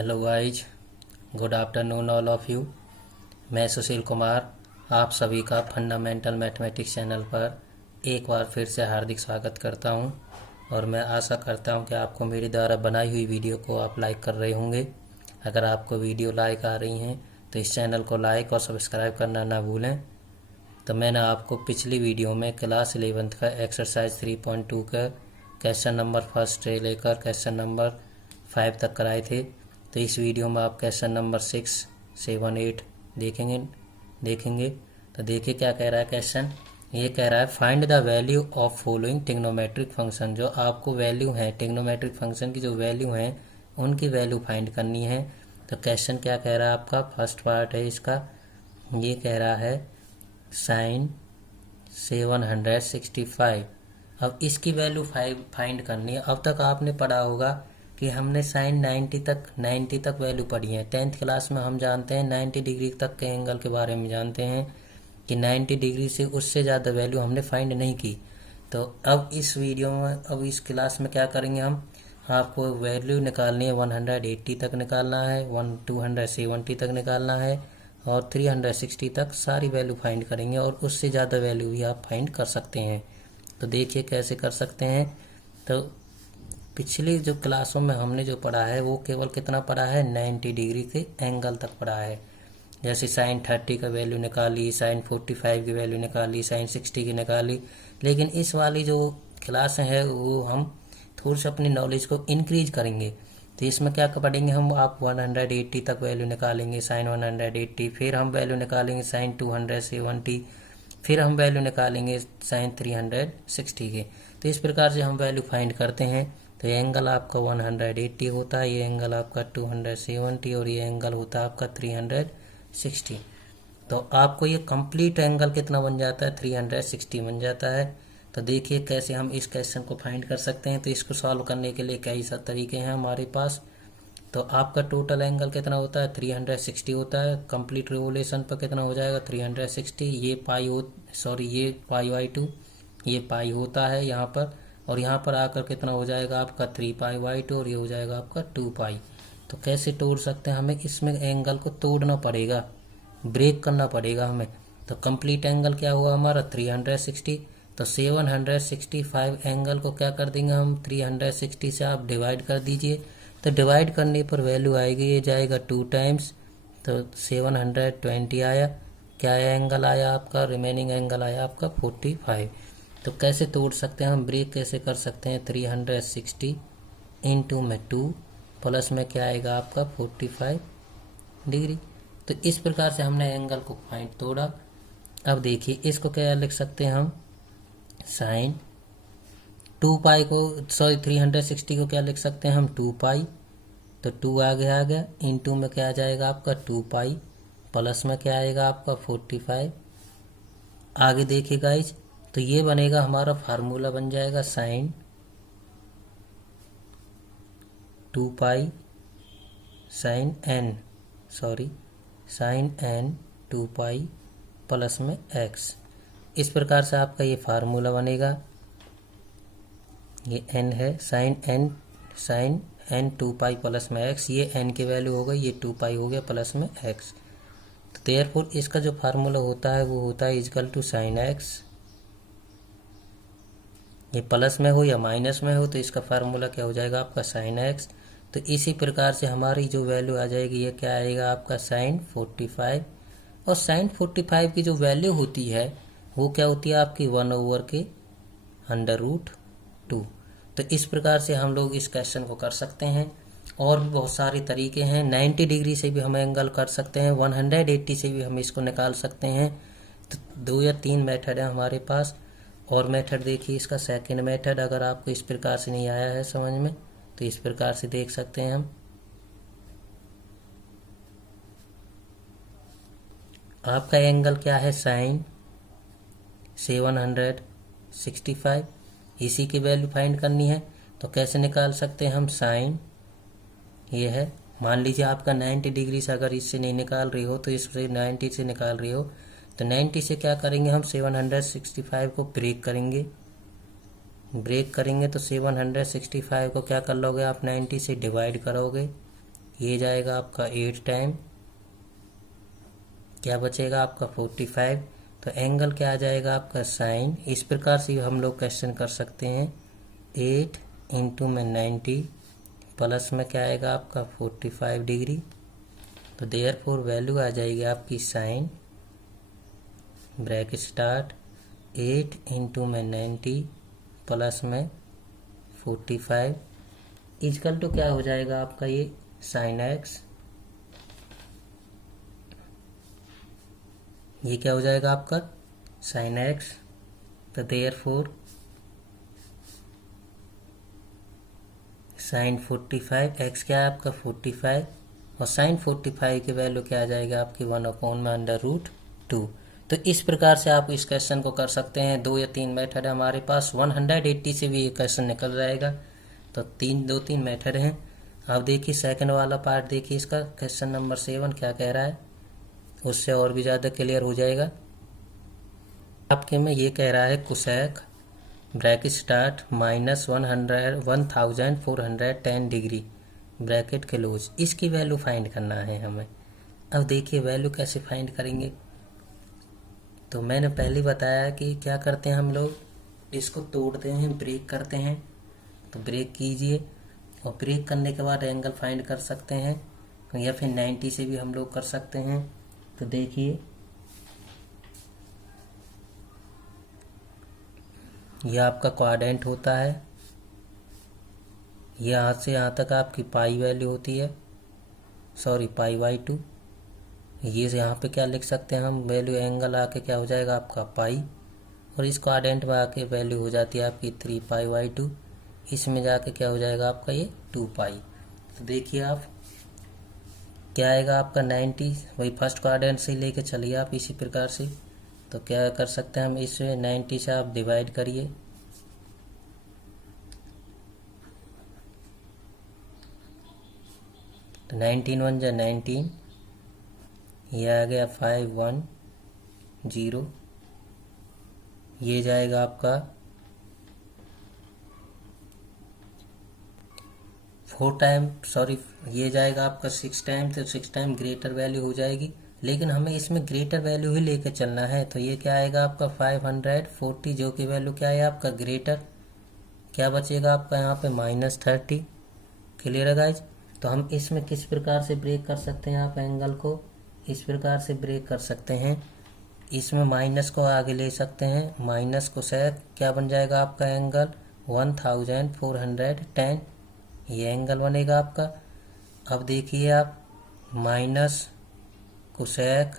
Hello guys, good afternoon all of you. मैं सुशील कुमार आप सभी का फंडामेंटल मैथमेटिक्स चैनल पर एक बार फिर से हार्दिक स्वागत करता हूं और मैं आशा करता हूं कि आपको मेरे द्वारा बनाई हुई वीडियो को आप लाइक कर रहे होंगे। अगर आपको वीडियो लाइक आ रही हैं तो इस चैनल को लाइक और सब्सक्राइब करना ना भूलें। तो मैंने आपको पिछली वीडियो में क्लास 11th का एक्सरसाइज 3.2 का क्वेश्चन नंबर फर्स्ट से लेकर क्वेश्चन नंबर 5 तक कराए थे। तो इस वीडियो में आप क्वेश्चन नंबर 6, 7, 8 देखेंगे। तो देखिए क्या कह रहा है क्वेश्चन। ये कह रहा है find the value of following trigonometric function. जो आपको वैल्यू है ट्रिग्नोमेट्रिक फंक्शन की, जो वैल्यू है उनकी वैल्यू फाइंड करनी है। तो क्वेश्चन क्या कह रहा है आपका, फर्स्ट पार्ट है इसका, ये कह रहा है साइन 765। अब इसकी वैल्यू फाइंड करनी है। अब तक आपने पढ़ा होगा कि हमने साइन 90 तक वैल्यू पढ़ी है। 10th क्लास में हम जानते हैं 90 डिग्री तक के एंगल के बारे में जानते हैं कि 90 डिग्री से उससे ज़्यादा वैल्यू हमने फाइंड नहीं की। तो अब इस वीडियो में, अब इस क्लास में क्या करेंगे हम, आपको वैल्यू निकालनी है 180 तक निकालना है, 270 तक निकालना है और 360 तक सारी वैल्यू फाइंड करेंगे और उससे ज़्यादा वैल्यू भी आप फाइंड कर सकते हैं। तो देखिए कैसे कर सकते हैं। तो पिछली जो क्लासों में हमने जो पढ़ा है वो केवल कितना पढ़ा है, 90 डिग्री के एंगल तक पढ़ा है। जैसे साइन 30 का वैल्यू निकाली, साइन 45 की वैल्यू निकाली, साइन 60 की निकाली। लेकिन इस वाली जो क्लास है वो हम थोड़ी सी अपनी नॉलेज को इंक्रीज करेंगे। तो इसमें क्या पढ़ेंगे हम, आप 180 तक वैल्यू निकालेंगे, साइन 180, फिर हम वैल्यू निकालेंगे साइन 270, फिर हम वैल्यू निकालेंगे साइन 360 के। तो इस प्रकार से हम वैल्यू फाइंड करते हैं। तो ये एंगल आपका 180 होता है, ये एंगल आपका 270 और ये एंगल होता है आपका 360। तो आपको ये कंप्लीट एंगल कितना बन जाता है, 360 बन जाता है। तो देखिए कैसे हम इस क्वेश्चन को फाइंड कर सकते हैं। तो इसको सॉल्व करने के लिए कई सारे तरीके हैं हमारे पास। तो आपका टोटल एंगल कितना होता है, 360 होता है। कंप्लीट रिवोल्यूशन पर कितना हो जाएगा, 360। ये ये पाई/2, ये पाई होता है यहाँ पर, और यहाँ पर आकर कितना हो जाएगा आपका 3π/2 और ये हो जाएगा आपका 2π। तो कैसे तोड़ सकते हैं, हमें इसमें एंगल को तोड़ना पड़ेगा, ब्रेक करना पड़ेगा हमें। तो कंप्लीट एंगल क्या हुआ हमारा, 360। तो 765 एंगल को क्या कर देंगे हम, 360 से आप डिवाइड कर दीजिए। तो डिवाइड करने पर वैल्यू आएगी, ये जाएगा 2 टाइम्स। तो 720 आया। क्या एंगल आया आपका, रिमेनिंग एंगल आया आपका 45। तो कैसे तोड़ सकते हैं हम, ब्रेक कैसे कर सकते हैं, 360 इंटू में 2 प्लस में क्या आएगा आपका 45 डिग्री। तो इस प्रकार से हमने एंगल को फाइंड तोड़ा। अब देखिए इसको क्या लिख सकते हैं हम, साइन 2π को, 360 को क्या लिख सकते हैं हम, 2π। तो 2 आगे आ गया, इंटू में क्या आ जाएगा आपका 2π, प्लस में क्या आएगा आपका 45। आगे देखिए गाइज, तो ये बनेगा हमारा फार्मूला बन जाएगा साइन 2π साइन n 2π प्लस में x। इस प्रकार से आपका ये फार्मूला बनेगा। ये n है, साइन n 2π प्लस में x, ये n की वैल्यू हो गई, ये 2π हो गया प्लस में x। तो देयरफॉर इसका जो फार्मूला होता है वो होता है इक्वल टू साइन x। ये प्लस में हो या माइनस में हो तो इसका फार्मूला क्या हो जाएगा आपका साइन x। तो इसी प्रकार से हमारी जो वैल्यू आ जाएगी, ये क्या आएगा आपका साइन 45। और साइन 45 की जो वैल्यू होती है वो क्या होती है आपकी 1/√2। तो इस प्रकार से हम लोग इस क्वेश्चन को कर सकते हैं। और भी बहुत सारे तरीके हैं, 90 डिग्री से भी हम एंगल कर सकते हैं, 180 से भी हम इसको निकाल सकते हैं। तो 2 या 3 मेथड है हमारे पास। और मेथड देखिए इसका सेकंड मेथड, अगर आपको इस प्रकार से नहीं आया है समझ में तो इस प्रकार से देख सकते हैं हम। आपका एंगल क्या है, साइन 765, इसी की वैल्यू फाइंड करनी है। तो कैसे निकाल सकते हैं हम, साइन ये है, मान लीजिए आपका 90 डिग्री से अगर इससे नहीं निकाल रही हो तो इससे 90 से निकाल रही हो, तो 90 से क्या करेंगे हम, 765 को ब्रेक करेंगे तो 765 को क्या कर लोगे आप, 90 से डिवाइड करोगे, ये जाएगा आपका 8 टाइम, क्या बचेगा आपका 45। तो एंगल क्या आ जाएगा आपका साइन। इस प्रकार से हम लोग क्वेश्चन कर सकते हैं 8 इंटू में 90 प्लस में क्या आएगा आपका 45 डिग्री। तो देयरफॉर वैल्यू आ जाएगी आपकी साइन ब्रैकेट स्टार्ट 8 इंटू में 90 प्लस में 45 इजकल टू क्या हो जाएगा आपका ये साइन एक्स। ये क्या हो जाएगा आपका साइन एक्स। तो देयरफॉर साइन 45 एक्स क्या है आपका 45 और साइन 45 की वैल्यू क्या आ जाएगा आपकी 1/√2। तो इस प्रकार से आप इस क्वेश्चन को कर सकते हैं। 2 या 3 मेथड है हमारे पास, 180 से भी ये क्वेश्चन निकल जाएगा। तो 2-3 मेथड हैं। अब देखिए सेकंड वाला पार्ट देखिए इसका, क्वेश्चन नंबर 7 क्या कह रहा है, उससे और भी ज़्यादा क्लियर हो जाएगा। आपके में ये कह रहा है cosec bracket start -1410 degree bracket close, इसकी वैल्यू फाइंड करना है हमें। अब देखिए वैल्यू कैसे फाइंड करेंगे। तो मैंने पहले बताया कि क्या करते हैं हम लोग, इसको तोड़ते हैं, ब्रेक करते हैं। तो ब्रेक कीजिए और ब्रेक करने के बाद एंगल फाइंड कर सकते हैं, या फिर 90 से भी हम लोग कर सकते हैं। तो देखिए यह आपका क्वाड्रेंट होता है, यहाँ से यहाँ तक आपकी पाई वैल्यू होती है, सॉरी पाई/2। ये यहाँ पे क्या लिख सकते हैं हम, वैल्यू एंगल आके क्या हो जाएगा आपका पाई, और इस क्वाड्रेंट में आके वैल्यू हो जाती है आपकी 3π/2। इसमें जाके क्या हो जाएगा आपका ये 2π। तो देखिए आप क्या आएगा आपका 90, वही फर्स्ट क्वाड्रेंट से लेके चलिए आप इसी प्रकार से। तो क्या कर सकते हैं हम, इसे 90 से आप डिवाइड करिए। तो 19 1 जा 19, ये आ गया 510, ये जाएगा आपका 4 टाइम, सॉरी ये जाएगा आपका 6 टाइम। तो 6 टाइम ग्रेटर वैल्यू हो जाएगी, लेकिन हमें इसमें ग्रेटर वैल्यू ही लेके चलना है। तो ये क्या आएगा आपका 540, जो कि वैल्यू क्या है आपका ग्रेटर। क्या बचेगा आपका यहाँ पे -30। क्लियर है गाइज। तो हम इसमें किस प्रकार से ब्रेक कर सकते हैं, आप एंगल को इस प्रकार से ब्रेक कर सकते हैं। इसमें माइनस को आगे ले सकते हैं, माइनस कोसेक क्या बन जाएगा आपका एंगल 1410, ये एंगल बनेगा आपका। अब देखिए आप माइनस कोसेक,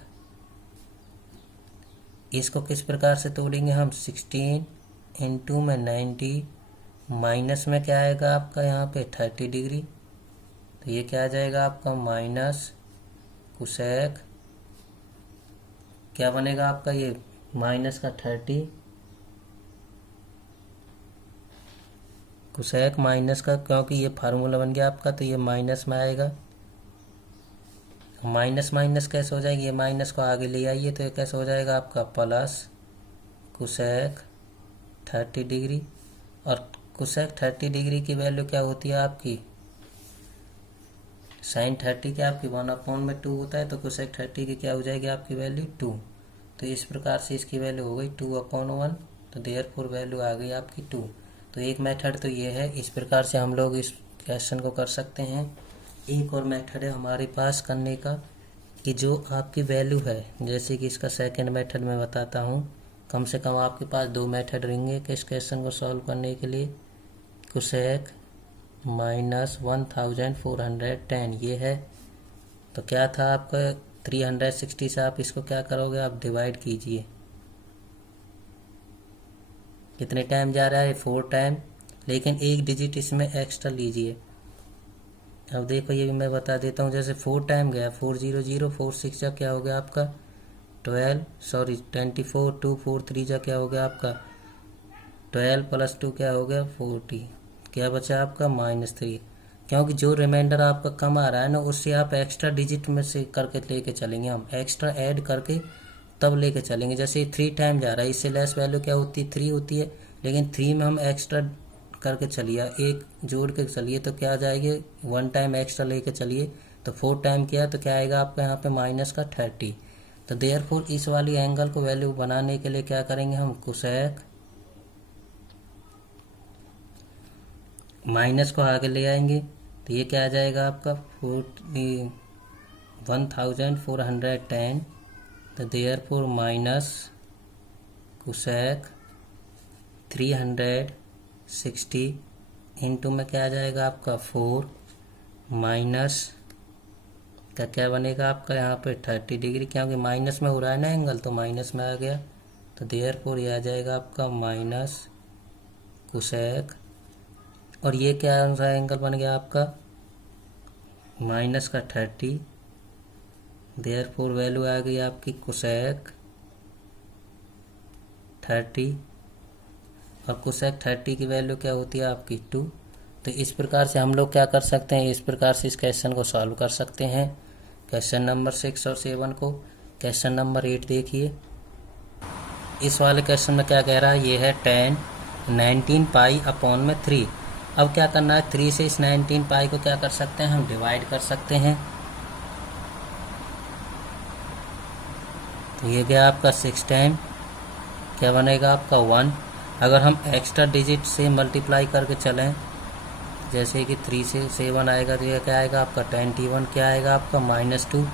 इसको किस प्रकार से तोड़ेंगे हम, 16 इंटू में 90 माइनस में क्या आएगा आपका यहाँ पे 30 डिग्री। तो ये क्या आ जाएगा आपका माइनस कोसेक, क्या बनेगा आपका ये माइनस का 30 कोसेक माइनस का, क्योंकि ये फार्मूला बन गया आपका, तो ये माइनस में आएगा। माइनस माइनस कैसे हो जाएगी, ये माइनस को आगे ले आइए तो ये कैसे हो जाएगा आपका प्लस कोसेक 30 डिग्री। और कोसेक 30 डिग्री की वैल्यू क्या होती है आपकी, साइन 30 क्या आपकी 1/2 होता है, तो कोसेक 30 की क्या हो जाएगी आपकी वैल्यू 2। तो इस प्रकार से इसकी वैल्यू हो गई 2/1। तो देयरफॉर वैल्यू आ गई आपकी 2। तो एक मेथड तो ये है, इस प्रकार से हम लोग इस क्वेश्चन को कर सकते हैं। एक और मेथड है हमारे पास करने का, कि जो आपकी वैल्यू है, जैसे कि इसका सेकंड मेथड मैं बताता हूँ। कम से कम आपके पास 2 मेथड रहेंगे कि इस क्वेश्चन को सॉल्व करने के लिए। कोसेक -1410 ये है। तो क्या था आपका 360 से आप इसको क्या करोगे, आप डिवाइड कीजिए। कितने टाइम जा रहा है 4 टाइम, लेकिन एक डिजिट इसमें एक्स्ट्रा लीजिए। अब देखो ये भी मैं बता देता हूँ, जैसे 4 टाइम गया 400, 4 6 जा क्या हो गया आपका 24, 2 4 3 जा क्या हो गया आपका 12 + 2 क्या हो गया 40, क्या बचा आपका -3। क्योंकि जो रिमाइंडर आपका कम आ रहा है ना, उससे आप एक्स्ट्रा डिजिट में से करके लेके चलेंगे, हम एक्स्ट्रा ऐड करके तब लेके चलेंगे। जैसे 3 टाइम जा रहा है, इससे लेस वैल्यू क्या होती है 3 होती है, लेकिन 3 में हम एक्स्ट्रा करके चलिए, एक जोड़ के चलिए तो क्या आ जाएगी, 1 टाइम एक्स्ट्रा लेके चलिए तो 4 टाइम किया तो क्या आएगा आपका यहाँ पे माइनस का 30। तो देयरफॉर इस वाली एंगल को वैल्यू बनाने के लिए क्या करेंगे हम, कोसेक माइनस को आगे ले आएंगे तो ये क्या आ जाएगा आपका 1410। तो देयरफॉर माइनस कोसेक 360 इंटू में क्या आ जाएगा आपका 4 माइनस का क्या बनेगा आपका यहाँ पे 30 डिग्री, क्योंकि माइनस में हो रहा है ना एंगल तो माइनस में आ गया। तो देयरफॉर ये आ जाएगा आपका माइनस कोसेक, और ये क्या सा एंगल बन गया आपका माइनस का 30। देयरफॉर वैल्यू आ गई आपकी कोसेक 30, और कोसेक 30 की वैल्यू क्या होती है आपकी 2। तो इस प्रकार से हम लोग क्या कर सकते हैं, इस प्रकार से इस क्वेश्चन को सॉल्व कर सकते हैं, क्वेश्चन नंबर 6 और 7 को। क्वेश्चन नंबर 8 देखिए, इस वाले क्वेश्चन में क्या कह रहा है, ये है 10 19 पाई अपॉन में 3। अब क्या करना है, 3 से इस 19 पाई को क्या कर सकते हैं, हम डिवाइड कर सकते हैं। तो ये गया आपका 6 टाइम, क्या बनेगा आपका 1। अगर हम एक्स्ट्रा डिजिट से मल्टीप्लाई करके चलें, जैसे कि 3 से 7 आएगा तो ये क्या आएगा आपका 21, क्या आएगा आपका -2।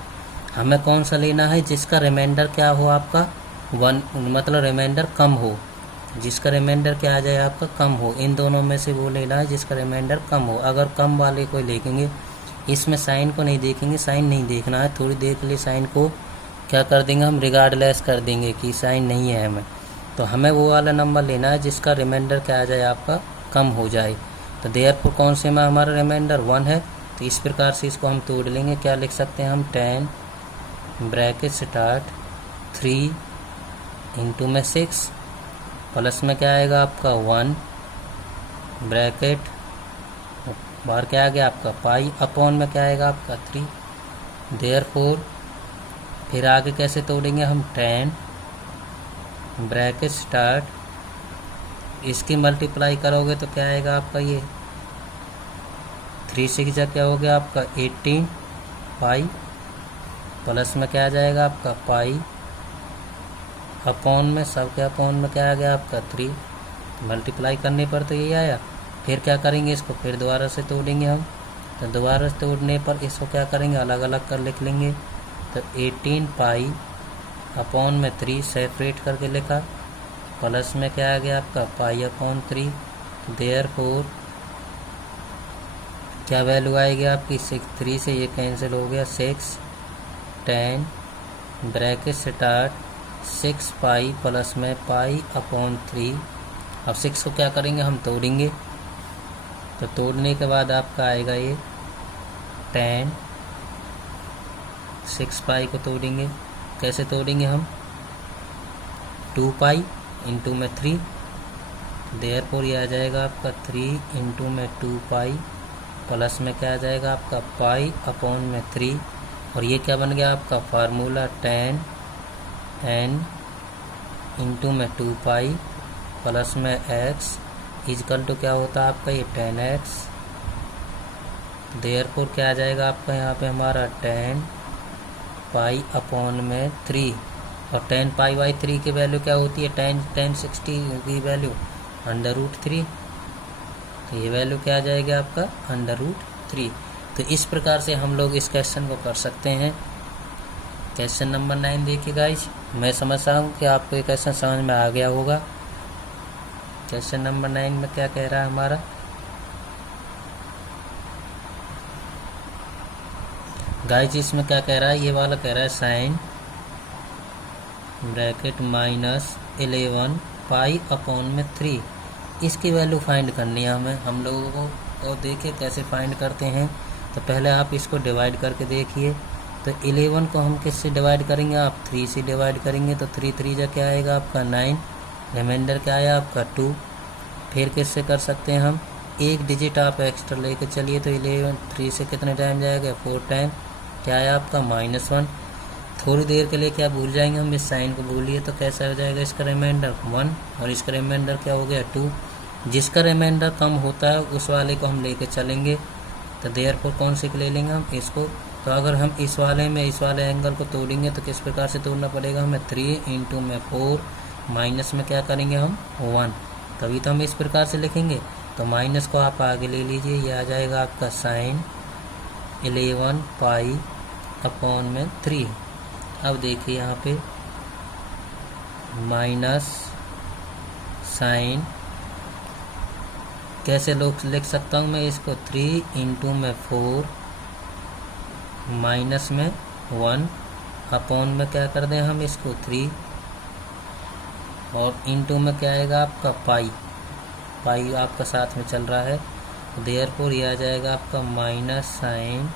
हमें कौन सा लेना है, जिसका रिमाइंडर क्या हो आपका 1, मतलब रिमाइंडर कम हो, जिसका रिमाइंडर क्या आ जाए आपका कम हो। इन दोनों में से वो लेना है जिसका रिमाइंडर कम हो। अगर कम वाले को लेंगे, इसमें साइन को नहीं देखेंगे, साइन नहीं देखना है, थोड़ी देर के लिए साइन को क्या कर देंगे हम, रिगार्डलेस कर देंगे कि साइन नहीं है हमें। तो हमें वो वाला नंबर लेना है जिसका रिमाइंडर क्या आ जाए आपका कम हो जाए। तो देयरफॉर कौन से में हमारा रिमाइंडर 1 है। तो इस प्रकार से इसको हम तोड़ लेंगे, क्या लिख सकते हैं हम 10 ब्रैकेट स्टार्ट 3 इंटू में 6 प्लस में क्या आएगा आपका 1 ब्रैकेट बाहर क्या आ गया आपका पाई अपॉन में क्या आएगा आपका 3। देयरफॉर फिर आगे कैसे तोड़ेंगे हम 10 ब्रैकेट स्टार्ट, इसकी मल्टीप्लाई करोगे तो क्या आएगा आपका ये 3 6 क्या हो गया आपका 18 पाई प्लस में क्या आ जाएगा आपका पाई अपॉन में सब के अपॉन में क्या आ गया आपका 3। मल्टीप्लाई करने पर तो ये आया। फिर क्या करेंगे, इसको फिर दोबारा से तोड़ेंगे हम। तो दोबारा से तोड़ने पर इसको क्या करेंगे, अलग अलग कर लिख लेंगे। तो 18 पाई अपॉन में 3 सेपरेट करके लिखा, प्लस में क्या आ गया आपका पाई अपॉन 3। देयरफॉर क्या वैल्यू आएगी आपकी 6, 3 से ये कैंसिल हो गया 6 10 ब्रैकेट स्टार्ट 6 पाई प्लस में पाई अपॉन 3। अब 6 को क्या करेंगे हम तोड़ेंगे, तो तोड़ने के बाद आपका आएगा ये 10 6 पाई को तोड़ेंगे, कैसे तोड़ेंगे हम 2 पाई इंटू में 3। देयरफॉर ये आ जाएगा आपका 3 इंटू में 2 पाई प्लस में क्या आ जाएगा आपका पाई अपॉन में 3। और ये क्या बन गया आपका फार्मूला 10 n इंटू में 2 पाई प्लस में x इजकल टू क्या होता है आपका ये 10x। देयरफॉर क्या आ जाएगा आपका यहाँ पे हमारा 10 पाई अपॉन में 3, और 10 पाई बाई 3 की वैल्यू क्या होती है 10 60 की वैल्यू √3। तो ये वैल्यू क्या आ जाएगी आपका √3। तो इस प्रकार से हम लोग इस क्वेश्चन को कर सकते हैं। क्वेश्चन नंबर 9 देखिए गाइस, मैं समझता हूँ कि आपको ये क्वेश्चन समझ में आ गया होगा। क्वेश्चन नंबर 9 में क्या कह रहा है हमारा, गाइस इसमें क्या कह रहा है, ये वाला कह रहा है साइन ब्रैकेट -11 पाई अपॉन में 3, इसकी वैल्यू फाइंड करनी है हमें हम लोगों को। तो देखिए कैसे फाइंड करते हैं। तो पहले आप इसको डिवाइड करके देखिए। तो 11 को हम किससे डिवाइड करेंगे, आप 3 से डिवाइड करेंगे। तो 3 3 जा क्या आएगा आपका 9, रिमाइंडर क्या आया आपका 2। फिर किससे कर सकते हैं हम, एक डिजिट आप एक्स्ट्रा लेके चलिए। तो 11 3 से कितने टाइम जाएगा 4 टाइम, क्या आया आपका -1। थोड़ी देर के लिए क्या भूल जाएंगे हम, इस साइन को भूलिए तो कैसा हो जाएगा इसका रिमाइंडर 1, और इसका रिमाइंडर क्या हो गया 2। जिसका रिमाइंडर कम होता है उस वाले को हम लेके चलेंगे। तो देयरफॉर कौन से को ले लेंगे हम इसको। तो अगर हम इस वाले में इस वाले एंगल को तोड़ेंगे तो किस प्रकार से तोड़ना पड़ेगा हमें, 3 इंटू में 4 माइनस में क्या करेंगे हम 1, तभी तो हम इस प्रकार से लिखेंगे। तो माइनस को आप आगे ले लीजिए, ये आ जाएगा आपका साइन 11 पाई अपॉन में 3। अब देखिए यहाँ पे माइनस साइन कैसे लिख सकता हूँ मैं इसको, 3 इंटू में 4 माइनस में 1 अपॉन में क्या कर दें हम इसको 3 और इंटू में क्या आएगा आपका पाई, पाई आपका साथ में चल रहा है। देयरफॉर ये आ जाएगा आपका माइनस साइन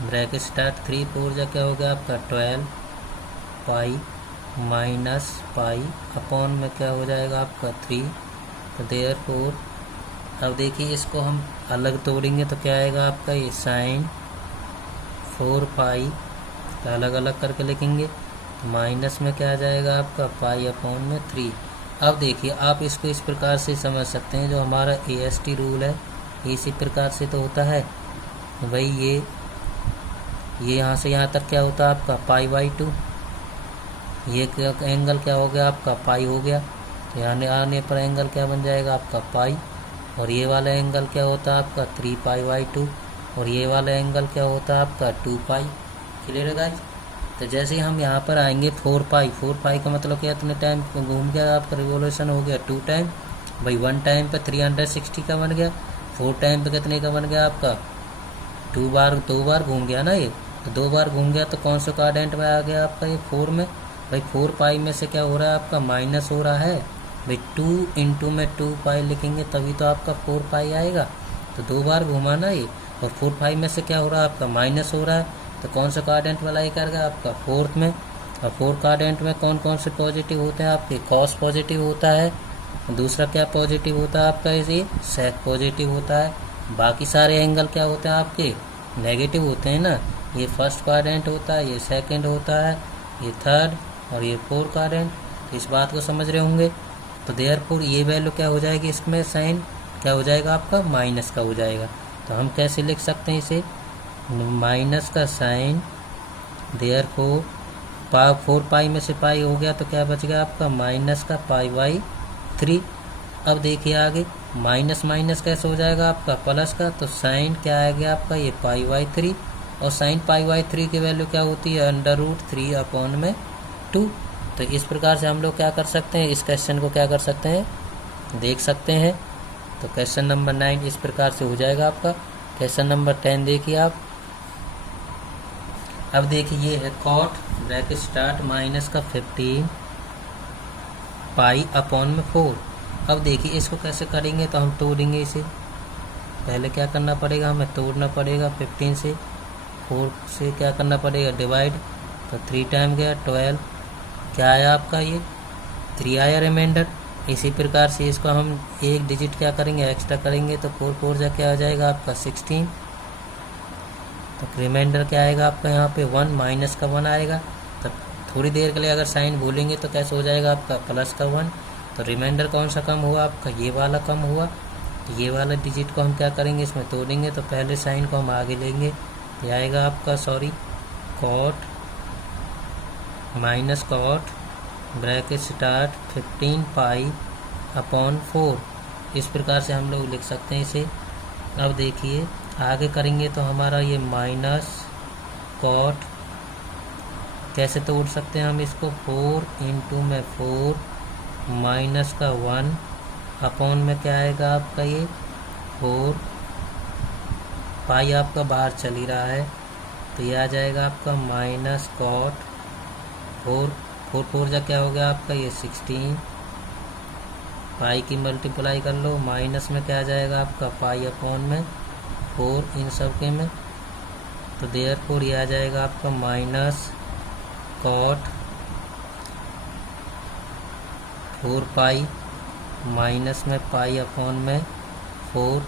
ब्रैकेट स्टार्ट 3 4 जा क्या हो गया आपका 12 पाई माइनस पाई अपॉन में क्या हो जाएगा आपका 3। तो देयरफॉर अब देखिए इसको हम अलग तोड़ेंगे तो क्या आएगा आपका ये साइन 4 पाई, तो अलग अलग करके लिखेंगे। माइनस में क्या आ जाएगा आपका पाई अपॉन में 3। अब देखिए आप इसको इस प्रकार से समझ सकते हैं, जो हमारा AST रूल है इसी प्रकार से तो होता है भाई। ये यहाँ से यहाँ तक क्या होता है आपका पाई/2, ये एंगल क्या हो गया आपका पाई हो गया। तो यहाँ आने पर एंगल क्या बन जाएगा आपका पाई, और ये वाला एंगल क्या होता है आपका 3 पाई/2, और ये वाला एंगल क्या होता है आपका 2 पाई। क्लियर है गाइस। तो जैसे ही हम यहाँ पर आएंगे 4 पाई का मतलब क्या, इतने टाइम घूम गया आपका रिवोल्यूशन हो गया 2 टाइम भाई। 1 टाइम पे 360 का बन गया, 4 टाइम पे कितने का बन गया आपका 2 बार घूम गया ना ये। तो 2 बार घूम गया तो कौन सा क्वाड्रेंट में आ गया आपका ये 4 में भाई। 4 पाई में से क्या हो रहा है आपका माइनस हो रहा है भाई। 2 इंटू में 2 पाई लिखेंगे तभी तो आपका 4 पाई आएगा। तो 2 बार घूमा ना ये, और 4 पाई में से क्या हो रहा है आपका माइनस हो रहा है। तो कौन सा क्वाड्रेंट वाला ये करेगा आपका 4th में। और 4 क्वाड्रेंट में कौन कौन से पॉजिटिव होते हैं आपके, कॉस पॉजिटिव होता है, दूसरा क्या पॉजिटिव होता है आपका इसे सेक पॉजिटिव होता है। बाकी सारे एंगल क्या होते हैं आपके नेगेटिव होते हैं ना। ये फर्स्ट क्वाड्रेंट होता है, ये सेकंड होता है, ये थर्ड और ये 4 क्वाड्रेंट। तो इस बात को समझ रहे होंगे। तो देयरफॉर ये वैल्यू क्या हो जाएगी, इसमें साइन क्या हो जाएगा आपका माइनस का हो जाएगा। तो हम कैसे लिख सकते हैं इसे, माइनस का साइन देयरफॉर 4 पाई में से पाई हो गया तो क्या बच गया आपका माइनस का पाई/3। अब देखिए आगे माइनस माइनस कैसे हो जाएगा आपका प्लस का। तो साइन क्या आ गया आपका ये पाई/3, और साइन पाई/3 की वैल्यू क्या होती है √3 अपॉन में 2। तो इस प्रकार से हम लोग क्या कर सकते हैं, इस क्वेश्चन को क्या कर सकते हैं देख सकते हैं। तो क्वेश्चन नंबर 9 इस प्रकार से हो जाएगा आपका। क्वेश्चन नंबर 10 देखिए आप। अब देखिए ये है कॉट ब्रैकेट स्टार्ट माइनस का 15 पाई अपॉन में 4। अब देखिए इसको कैसे करेंगे, तो हम तोड़ेंगे इसे। पहले क्या करना पड़ेगा, हमें तोड़ना पड़ेगा 15 से, 4 से क्या करना पड़ेगा डिवाइड। तो 3 टाइम गया 12, क्या आया आपका ये 3 आया रिमाइंडर। इसी प्रकार से इसको हम एक डिजिट क्या करेंगे एक्स्ट्रा करेंगे, तो 4 4 जा क्या आ जाएगा आपका 16। तो रिमाइंडर क्या आएगा आपका यहाँ पे 1 माइनस का 1 आएगा। तो थोड़ी देर के लिए अगर साइन भूलेंगे तो कैसे हो जाएगा आपका प्लस का 1। तो रिमाइंडर कौन सा कम हुआ आपका, ये वाला कम हुआ। तो ये वाला डिजिट को हम क्या करेंगे इसमें तोड़ेंगे। तो पहले साइन को हम आगे लेंगे, ये आएगा आपका cot minus cot bracket start 15 pi upon 4। इस प्रकार से हम लोग लिख सकते हैं इसे। अब देखिए आगे करेंगे तो हमारा ये माइनस कॉट कैसे तोड़ सकते हैं हम इसको, 4 इंटू में 4 माइनस का 1 अपॉन में क्या आएगा आपका ये 4 पाई आपका बाहर चल ही रहा है। तो ये आ जाएगा आपका माइनस कॉट 4 4 जा क्या हो गया आपका ये 16 पाई की मल्टीप्लाई कर लो, माइनस में क्या आ जाएगा आपका पाई अपॉन में 4 इन सब के में। तो देयरफॉर ये आ जाएगा आपका माइनस कॉट 4 पाई माइनस में पाई अपॉन में 4।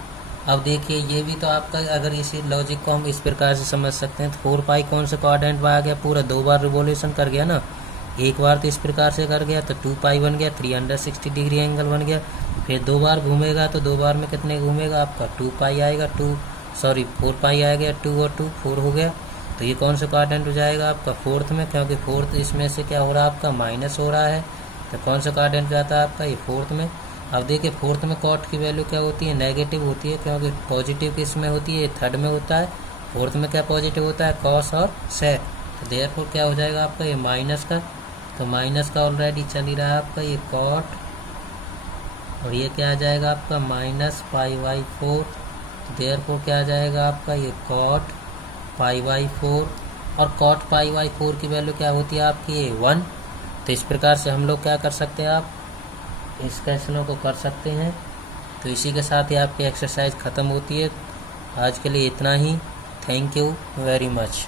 अब देखिए ये भी तो आपका, अगर इसी लॉजिक को हम इस प्रकार से समझ सकते हैं तो 4 पाई कौन से क्वाड्रेंट में आ गया, पूरा 2 बार रिवोल्यूशन कर गया ना। एक बार तो इस प्रकार से कर गया तो 2 पाई बन गया, 360 डिग्री एंगल बन गया। फिर 2 बार घूमेगा तो 2 बार में कितने घूमेगा आपका 2 पाई आएगा, 4 पाई आ गया, 2 और 2 4 हो गया। तो ये कौन सा क्वाड्रेंट हो जाएगा आपका फोर्थ में, क्योंकि फोर्थ इसमें से क्या हो रहा है आपका माइनस हो रहा है। तो कौन सा क्वाड्रेंट जाता है आपका ये फोर्थ में। अब देखिए फोर्थ में कॉट की वैल्यू क्या होती है, नेगेटिव होती है, क्योंकि पॉजिटिव किस में होती है, थर्ड में होता है। फोर्थ में क्या पॉजिटिव होता है, कॉस और सेक। तो देयरफॉर क्या हो जाएगा आपका ये माइनस का, तो माइनस का ऑलरेडी चल ही रहा है आपका ये कॉट, और ये क्या आ जाएगा आपका माइनस π/4। तो देयरफॉर क्या आ जाएगा आपका ये कॉट π/4, और कॉट π/4 की वैल्यू क्या होती है आपकी ये 1। तो इस प्रकार से हम लोग क्या कर सकते हैं, आप इस क्वेश्चनों को कर सकते हैं। तो इसी के साथ ही आपकी एक्सरसाइज ख़त्म होती है। आज के लिए इतना ही। Thank you very much.